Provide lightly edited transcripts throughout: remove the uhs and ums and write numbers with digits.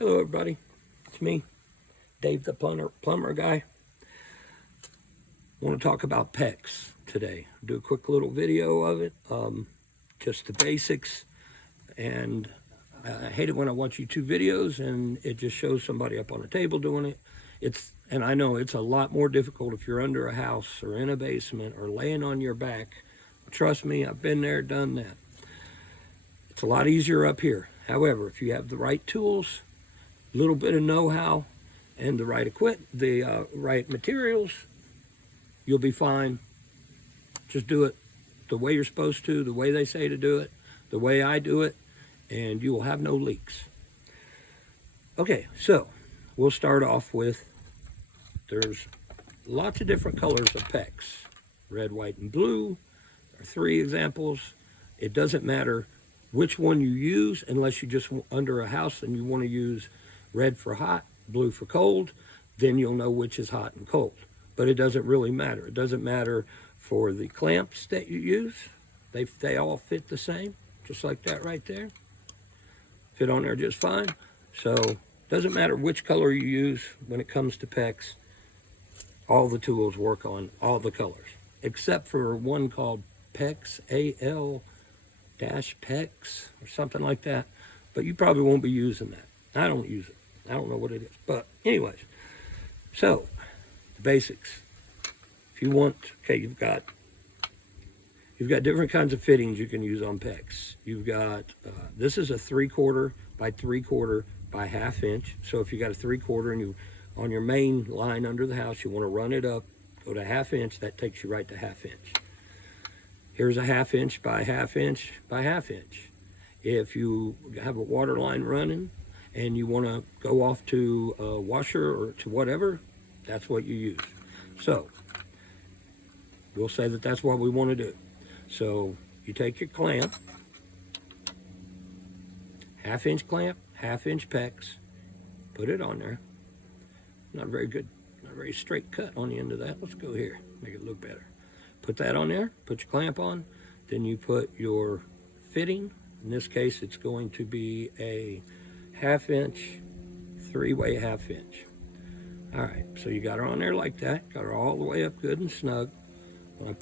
Hello everybody, it's me, Dave the plumber guy. I want to talk about PEX today. Do a quick little video of it, just the basics. And I hate it when I watch YouTube videos and it just shows somebody up on a table doing it. And I know it's a lot more difficult if you're under a house or in a basement or laying on your back. Trust me, I've been there, done that. It's a lot easier up here. However, if you have the right tools, a little bit of know-how, and the right right materials, you'll be fine. Just do it the way you're supposed to, the way they say to do it, the way I do it, and you will have no leaks. Okay, so we'll start off with, there's lots of different colors of PEX. Red, white, and blue are 3 examples. It doesn't matter which one you use unless you just under a house and you want to use red for hot, blue for cold, then you'll know which is hot and cold. But it doesn't really matter. It doesn't matter for the clamps that you use. They all fit the same, just like that right there. Fit on there just fine. So it doesn't matter which color you use when it comes to PEX. All the tools work on all the colors, except for one called PEX, AL-PEX, or something like that. But you probably won't be using that. I don't use it. I don't know what it is. But anyways, so the basics. If you want, okay, you've got different kinds of fittings you can use on PEX. You've got, this is a 3/4 by 3/4 by 1/2 inch. So if you got a 3/4 and you, on your main line under the house, you want to run it up, go to 1/2 inch, that takes you right to 1/2 inch. Here's a 1/2 inch by 1/2 inch by 1/2 inch. If you have a water line running and you want to go off to a washer or to whatever, that's what you use. So we'll say that that's what we want to do. So you take your clamp, 1/2 inch clamp, 1/2 inch PEX, put it on there. Not very good, not very straight cut on the end of that. Let's go here, make it look better. Put that on there, put your clamp on, then you put your fitting. In this case, it's going to be a 1/2 inch, 3-way 1/2 inch. All right, so you got her on there like that, got her all the way up good and snug. When I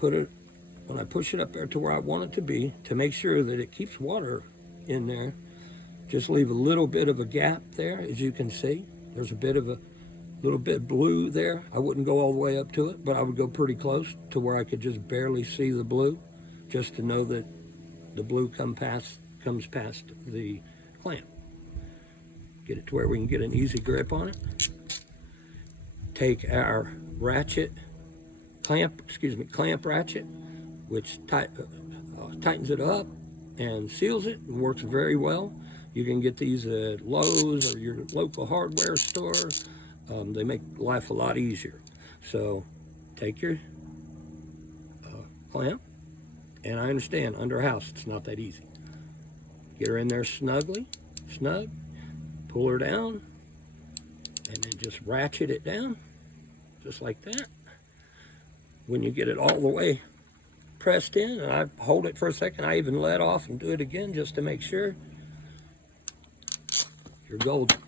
push it up there to where I want it to be, to make sure that it keeps water in there, just leave a little bit of a gap there. As you can see, there's a little bit blue there. I wouldn't go all the way up to it, but I would go pretty close to where I could just barely see the blue, just to know that the blue comes past the clamp. Get it to where we can get an easy grip on it. Take our clamp ratchet, which tightens it up and seals it and works very well. You can get these at Lowe's or your local hardware store. They make life a lot easier. So take your clamp, and I understand under a house it's not that easy. Get her in there snug, pull her down, and then just ratchet it down, just like that. When you get it all the way pressed in, and I hold it for a second, I even let off and do it again just to make sure, you're golden.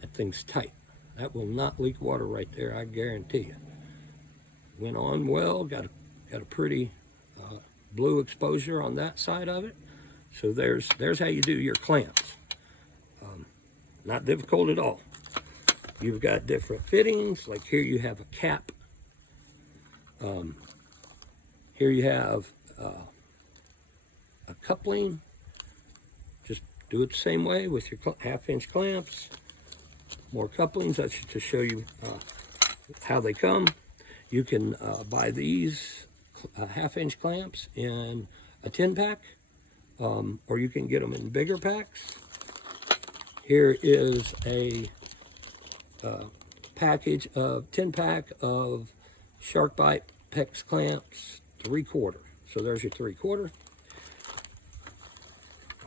That thing's tight. That will not leak water right there, I guarantee you. Went on well, got a pretty blue exposure on that side of it. So there's how you do your clamps. Not difficult at all. You've got different fittings, like here you have a cap. Here you have a coupling. Just do it the same way with your 1/2 inch clamps. More couplings, that's to show you how they come. You can buy these 1/2 inch clamps in a 10-pack, or you can get them in bigger packs. Here is a package of 10-pack of Shark Bite PEX clamps, 3/4. So there's your 3/4.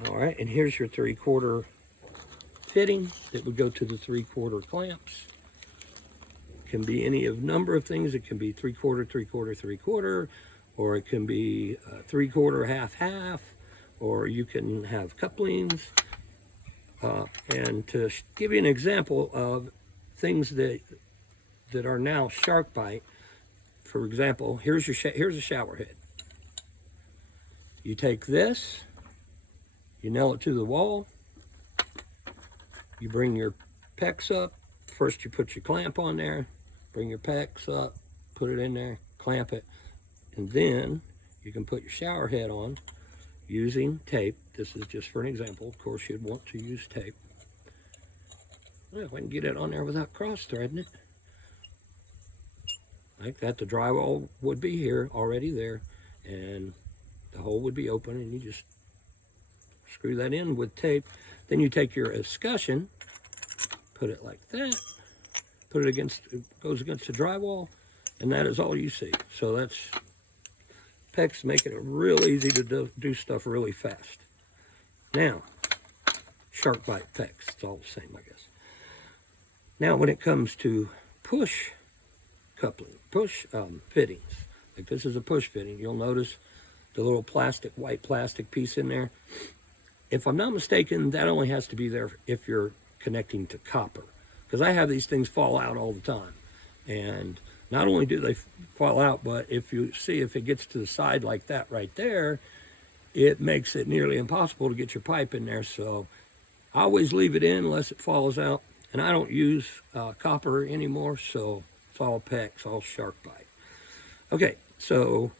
All right, and here's your 3/4 fitting that would go to the 3/4 clamps. It can be any of number of things. It can be 3/4, 3/4, 3/4, or it can be 3/4, 1/2, 1/2, or you can have couplings. And to give you an example of things that are now shark bite, for example, here's a shower head. You take this, you nail it to the wall, you bring your pecs up. First you put your clamp on there, bring your pecs up, put it in there, clamp it, and then you can put your shower head on using tape. This is just for an example. Of course, you'd want to use tape. Well, if I can get it on there without cross-threading it. Like that, the drywall would be here, already there, and the hole would be open, and you just screw that in with tape. Then you take your escutcheon, put it like that, put it against, it goes against the drywall, and that is all you see. So that's PEX making it real easy to do stuff really fast. Now, shark bite PEX, it's all the same, I guess. Now, when it comes to push coupling, push fittings, like this is a push fitting, you'll notice the little plastic, white plastic piece in there. If I'm not mistaken, that only has to be there if you're connecting to copper, because I have these things fall out all the time. And not only do they fall out, but if you see, if it gets to the side like that right there, it makes it nearly impossible to get your pipe in there. So I always leave it in unless it falls out. And I don't use copper anymore, so it's all PEX, all shark bite. Okay, so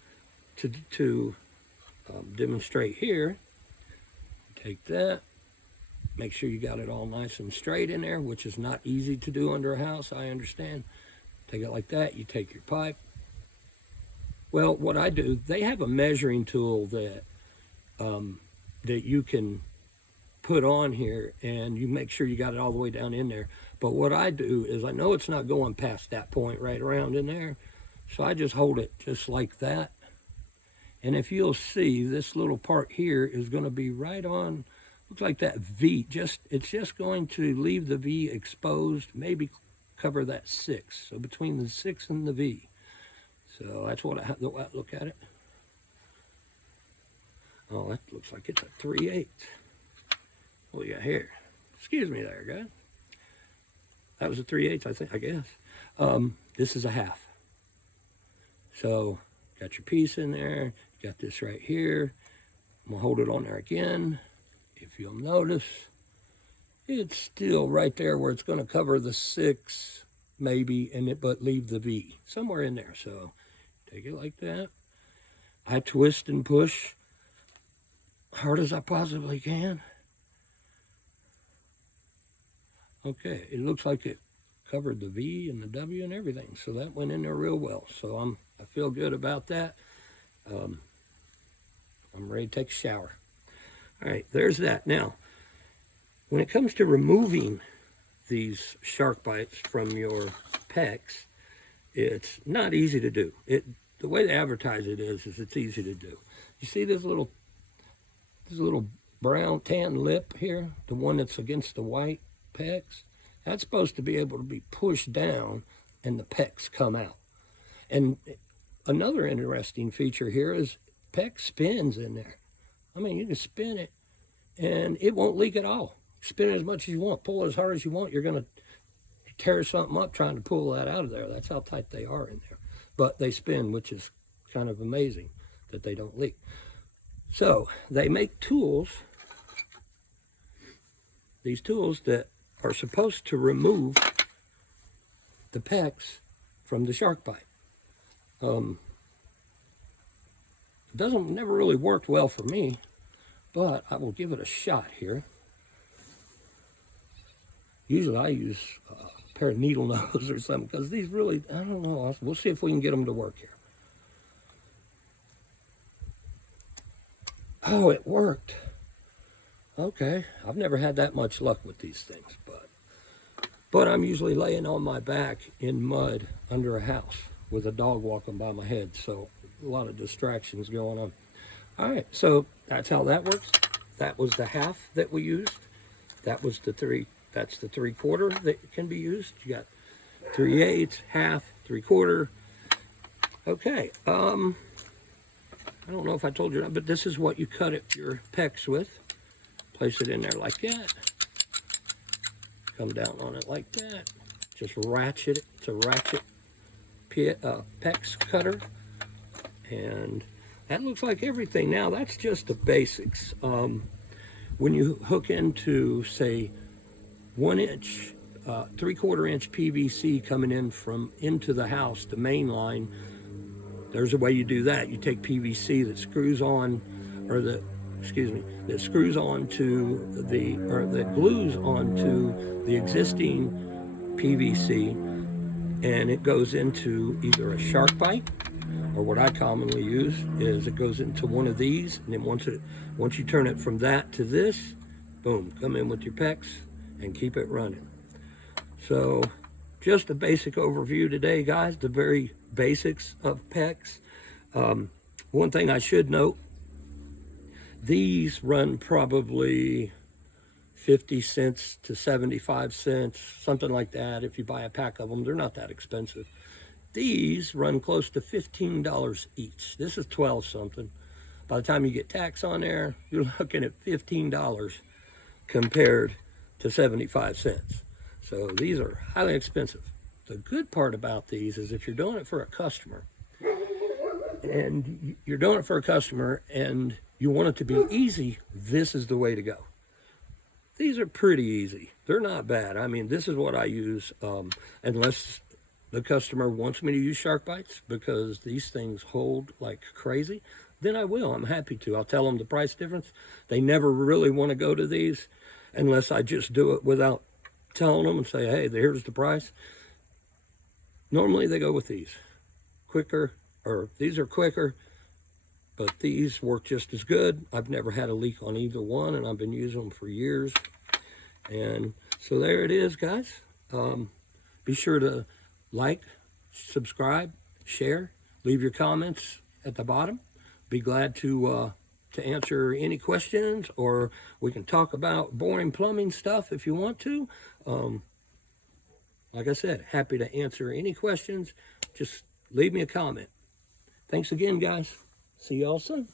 to demonstrate here, take that, make sure you got it all nice and straight in there, which is not easy to do under a house, I understand. Take it like that, you take your pipe. Well, what I do, they have a measuring tool that that you can put on here, and you make sure you got it all the way down in there. But what I do is, I know it's not going past that point right around in there, so I just hold it just like that. And if you'll see, this little part here is going to be right on, looks like that V, it's just going to leave the V exposed, maybe cover that 6. So between the 6 and the V. So that's what I look at it. Oh, that looks like it's a 3/8. What we got here? Excuse me there, guys. That was a 3/8, I guess. This is a 1/2. So, got your piece in there. Got this right here. I'm gonna hold it on there again. If you'll notice, it's still right there where it's gonna cover the 6, maybe, but leave the V somewhere in there. So, take it like that. I twist and push hard as I possibly can. Okay, it looks like it covered the V and the W and everything, so that went in there real well. So I feel good about that. I'm ready to take a shower. All right, there's that. Now, when it comes to removing these shark bites from your PEX, it's not easy to do. The way they advertise it is it's easy to do. You see this little brown tan lip here, the one that's against the white PEX? That's supposed to be able to be pushed down and the PEX come out. And another interesting feature here is PEX spins in there. I mean, you can spin it and it won't leak at all. Spin it as much as you want, pull it as hard as you want. You're going to tear something up trying to pull that out of there. That's how tight they are in there. But they spin, which is kind of amazing that they don't leak. So they make tools, these tools that are supposed to remove the PEX from the shark bite. Never really worked well for me, but I will give it a shot here. Usually I use a pair of needle nose or something, because these really, I don't know, we'll see if we can get them to work here. Oh, it worked. Okay, I've never had that much luck with these things, but I'm usually laying on my back in mud under a house with a dog walking by my head, so a lot of distractions going on. All right, so that's how that works. That was the 1/2 that we used. That was the 3. That's the 3/4 that can be used. You got 3/8, 1/2, 3/4. Okay. I don't know if I told you that, but this is what you cut it, your PEX with. Place it in there like that. Come down on it like that. Just ratchet it. It's a ratchet PEX cutter. And that looks like everything. Now, that's just the basics. When you hook into, say, 1 inch, 3/4 inch PVC coming in from into the house, the main line, there's a way you do that. You take PVC that screws on, or that screws onto the, or that glues onto the existing PVC, and it goes into either a shark bite, or what I commonly use is it goes into one of these, and then once you turn it from that to this, boom, come in with your PEX and keep it running. So just a basic overview today, guys, the very basics of PEX. One thing I should note, these run probably 50 cents to 75 cents, something like that. If you buy a pack of them, they're not that expensive. These run close to $15 each. This is 12 something. By the time you get tax on there, you're looking at $15 compared to 75 cents. So these are highly expensive. The good part about these is if you're doing it for a customer, and you want it to be easy, this is the way to go. These are pretty easy. They're not bad. I mean, this is what I use, unless the customer wants me to use shark bites, because these things hold like crazy, then I will. I'm happy to. I'll tell them the price difference. They never really want to go to these unless I just do it without telling them and say, hey, here's the price. Normally they go with these. Quicker, or these are quicker, but these work just as good. I've never had a leak on either one, and I've been using them for years. And so there it is, guys. Be sure to like, subscribe, share, leave your comments at the bottom. Be glad to answer any questions, or we can talk about boring plumbing stuff if you want to. Like I said, happy to answer any questions. Just leave me a comment. Thanks again, guys. See y'all soon.